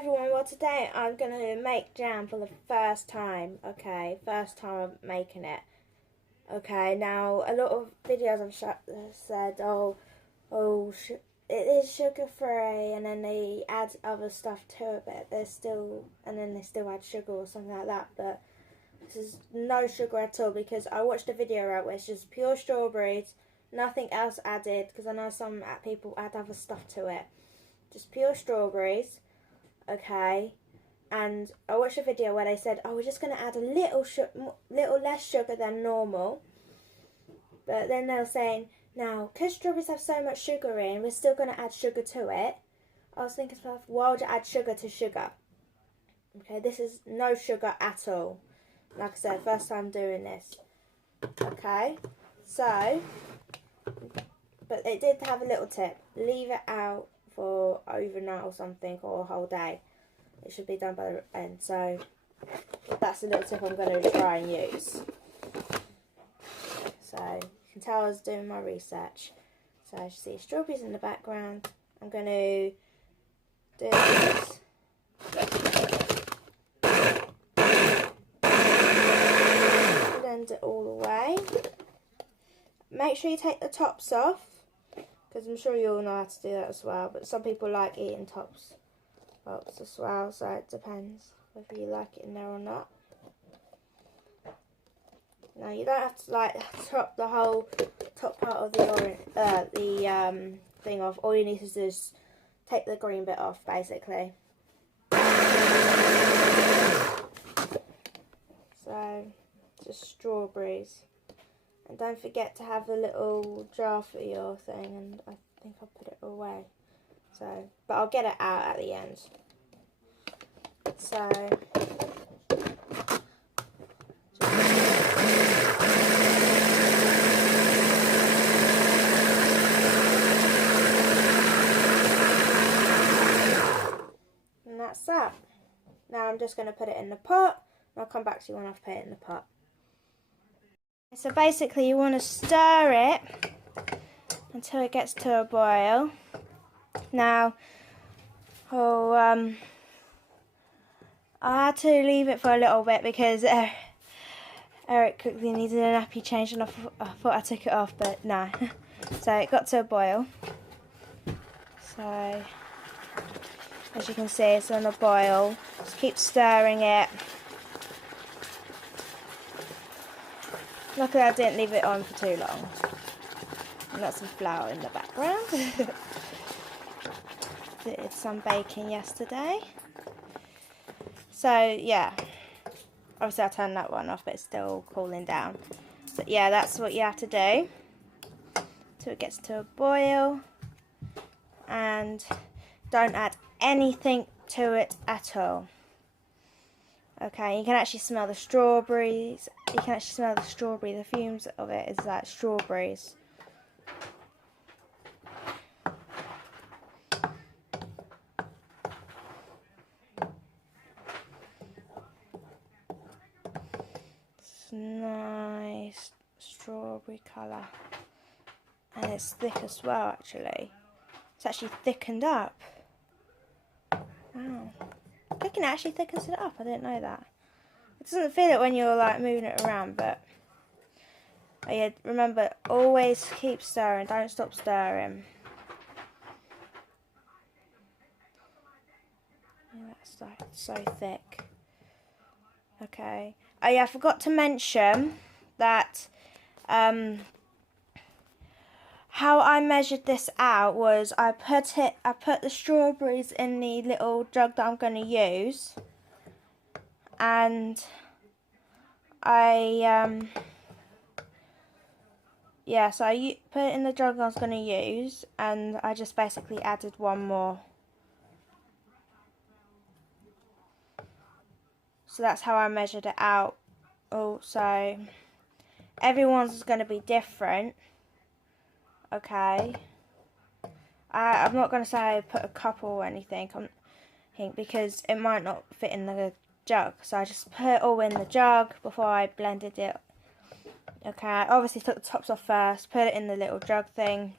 everyone, well today I'm going to make jam for the first time, okay, first time I'm making it. Okay, now a lot of videos I've said, it is sugar free, and then they add other stuff to it, but they still add sugar or something like that, but this is no sugar at all because I watched a video out where it's just pure strawberries, nothing else added, because I know some people add other stuff to it. Just pure strawberries, okay, and I watched a video where they said, oh, we're just going to add a little less sugar than normal, but then they were saying, now, because strawberries have so much sugar in, we're still going to add sugar to it. I was thinking, why would you add sugar to sugar? Okay, this is no sugar at all. Like I said, first time doing this. Okay, so, but it did have a little tip. Leave it out for overnight or something, or a whole day. It should be done by the end. So that's a little tip I'm going to try and use. So you can tell I was doing my research. So as you see strawberries in the background, I'm going to do this. Blend it all the way. Make sure you take the tops off, because I'm sure you all know how to do that as well, but some people like eating tops as well, so it depends whether you like it in there or not. Now you don't have to like top the whole top part of the thing off. All you need to do is take the green bit off, basically. So just strawberries. And don't forget to have a little jar for your thing, and I think I'll put it away. So, but I'll get it out at the end. So, and that's that. Now I'm just going to put it in the pot, and I'll come back to you when I've put it in the pot. So basically you want to stir it until it gets to a boil. Now, I had to leave it for a little bit because Eric quickly needed a nappy change, and I thought I took it off, but no. So it got to a boil. So as you can see, it's on a boil. Just keep stirring it. Luckily I didn't leave it on for too long. And got some flour in the background. Did some baking yesterday. So yeah, obviously I turned that one off, but it's still cooling down. But yeah, that's what you have to do till it gets to a boil, and don't add anything to it at all. Okay, you can actually smell the strawberries. You can actually smell the strawberry. The fumes of it is like strawberries. It's nice strawberry colour, and it's thick as well. Actually, it's actually thickened up. Wow. Cooking actually thickens it up. I didn't know that. It doesn't feel it when you're like moving it around, but yeah, remember, always keep stirring. Don't stop stirring. Yeah, that's like so thick. Okay. Oh yeah, I forgot to mention that how I measured this out was I put the strawberries in the little jug that I'm going to use, and I so I put it in the jug I was going to use, and I just basically added one more. So that's how I measured it out. Also, everyone's is going to be different. Okay, I'm not going to say I put a couple or anything, because it might not fit in the jug. So I just put it all in the jug before I blended it. Okay, I obviously took the tops off first, put it in the little jug thing,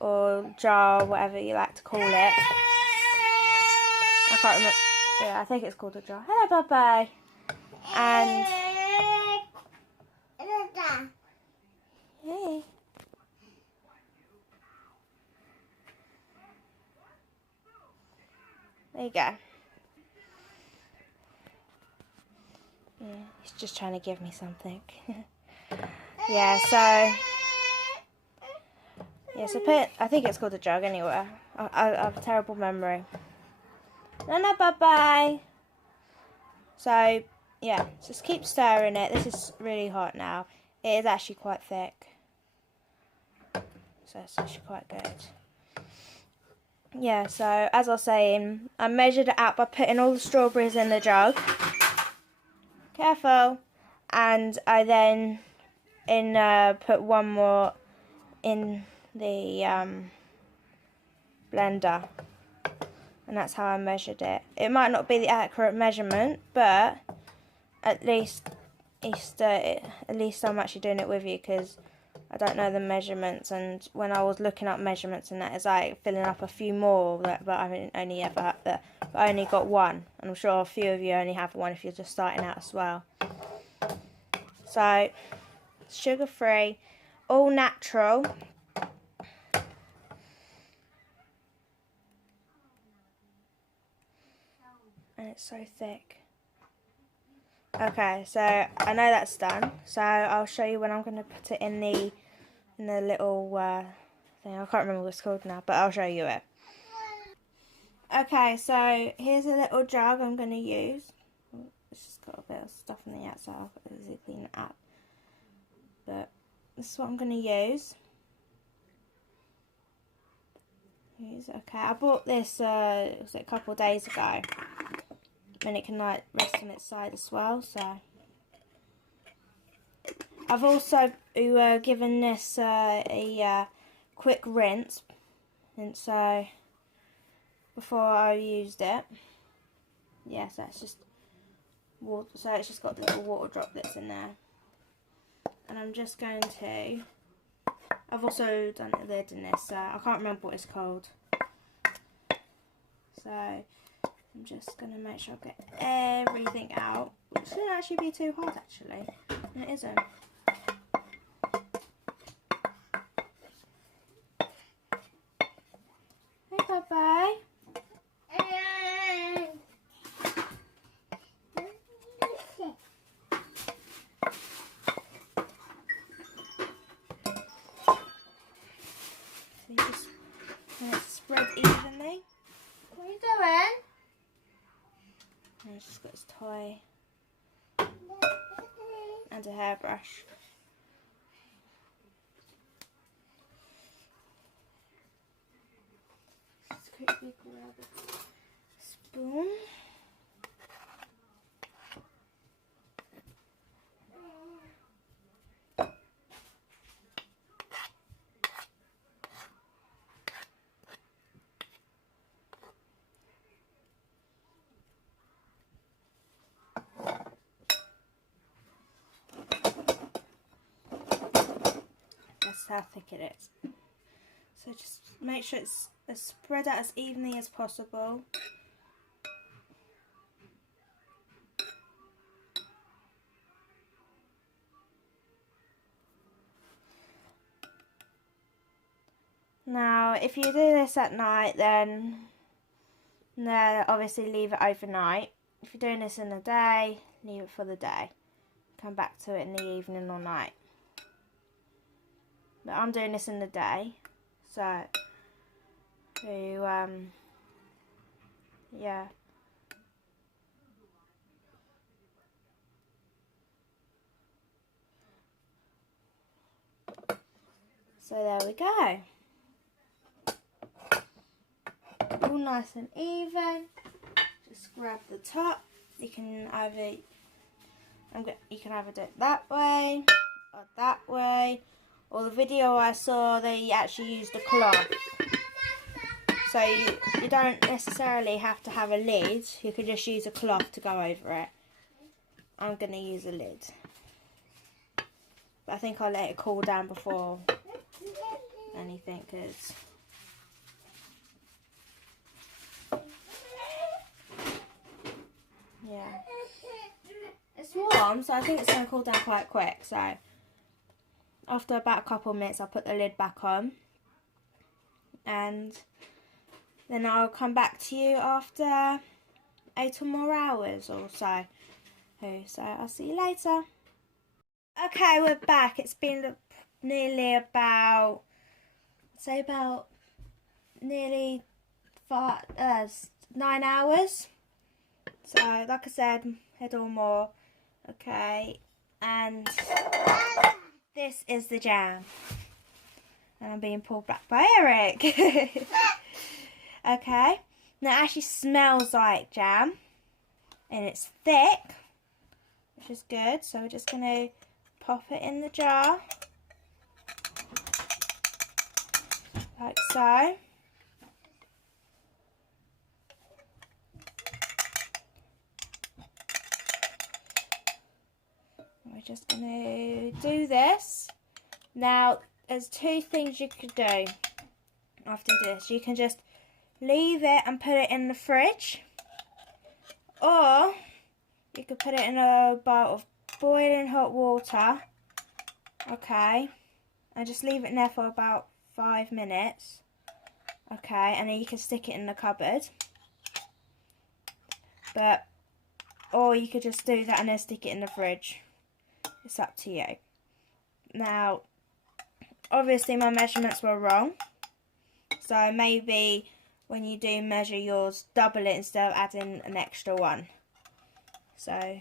or jar, whatever you like to call it. I can't remember. Yeah, I think it's called a jar. Hello, Bubba. And hey. There you go. Yeah, he's just trying to give me something. Yeah, so I think it's called a jug anyway. I have a terrible memory. No, bye-bye. So, yeah, just keep stirring it. This is really hot now. It is actually quite thick. So it's actually quite good. Yeah, so as I was saying, I measured it out by putting all the strawberries in the jug. Careful. And I then put one more in the blender, and that's how I measured it. It might not be the accurate measurement, but at least I'm actually doing it with you, because I don't know the measurements, and when I was looking up measurements and that, it's like filling up a few more, but I only got one, and I'm sure a few of you only have one if you're just starting out as well. So sugar free, all natural. And it's so thick. Okay, so I know that's done. So I'll show you when I'm going to put it in the little thing. I can't remember what it's called now, but I'll show you it. Okay, so here's a little jug I'm going to use. It's just got a bit of stuff on the outside. I'll easily clean it up. But this is what I'm going to use. Okay, I bought this it was a couple of days ago. And it can like rest on its side as well. So I've also given this a quick rinse, and so before I used it. Yeah, so it's just water. So it's just got little water droplets in there, and I'm just going to. I've also done the lid in this. So I can't remember what it's called. So I'm just going to make sure I get everything out, which shouldn't actually be too hard actually, and it isn't. Hey, bye-bye. So you just let it spread evenly. What are you doing? And it's just got this toy and a hairbrush. Just quickly grab a spoon. That's how thick it is. So just make sure it's spread out as evenly as possible. Now, if you do this at night, then obviously leave it overnight. If you're doing this in the day, leave it for the day. Come back to it in the evening or night. But I'm doing this in the day, so yeah. So there we go. All nice and even. Just grab the top. You can either do it that way or that way. Or the video I saw, they actually used a cloth. So you don't necessarily have to have a lid. You could just use a cloth to go over it. I'm going to use a lid. But I think I'll let it cool down before anything, because warm, so I think it's going to cool down quite quick. So after about a couple of minutes, I'll put the lid back on, and then I'll come back to you after 8 or more hours or so. So I'll see you later. Okay, we're back. It's been nearly about, say about nearly 9 hours. So like I said, head or more. Okay, and this is the jam. And I'm being pulled back by Eric. Okay, now it actually smells like jam, and it's thick, which is good. So we're just going to pop it in the jar, like so. We're just going to do this. Now, there's 2 things you could do after this. You can just leave it and put it in the fridge, or you could put it in a bowl of boiling hot water, okay, and just leave it in there for about 5 minutes, okay, and then you can stick it in the cupboard. Or you could just do that and then stick it in the fridge. It's up to you. Now, obviously my measurements were wrong, so maybe when you do measure yours, double it instead of adding an extra one. So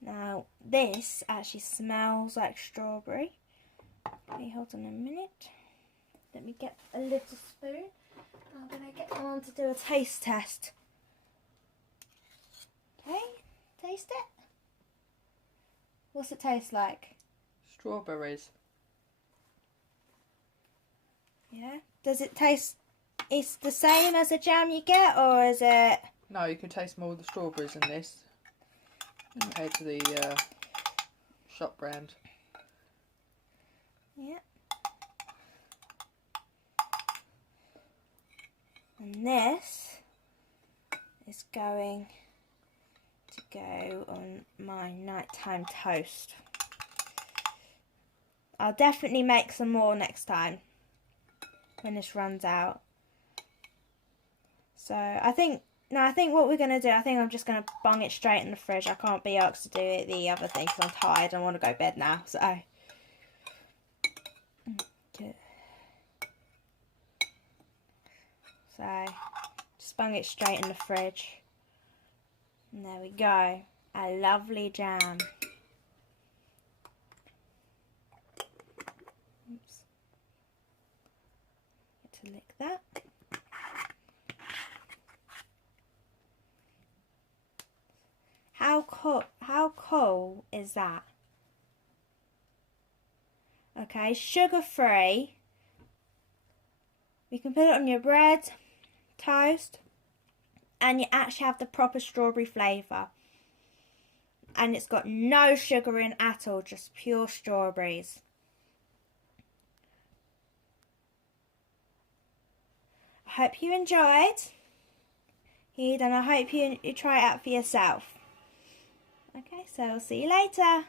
now this actually smells like strawberry. Okay, hold on a minute. Let me get a little spoon. I'm going to get on to do a taste test. Okay, taste it. What's it taste like? Strawberries. Yeah. Does it taste, it's the same as the jam you get, or is it? No, you can taste more of the strawberries in this compared to the shop brand. Yeah. And this is going to go on my nighttime toast. I'll definitely make some more next time when this runs out. So I think what we're going to do, I think I'm just going to bung it straight in the fridge. I can't be asked to do it the other thing because I'm tired. I want to go to bed now. So just bung it straight in the fridge. And there we go. A lovely jam. Oops. Get to lick that. How cool is that? Okay, sugar free. You can put it on your bread, toast, and you actually have the proper strawberry flavour. And it's got no sugar in at all, just pure strawberries. I hope you enjoyed, and I hope you try it out for yourself. Okay, so I'll see you later.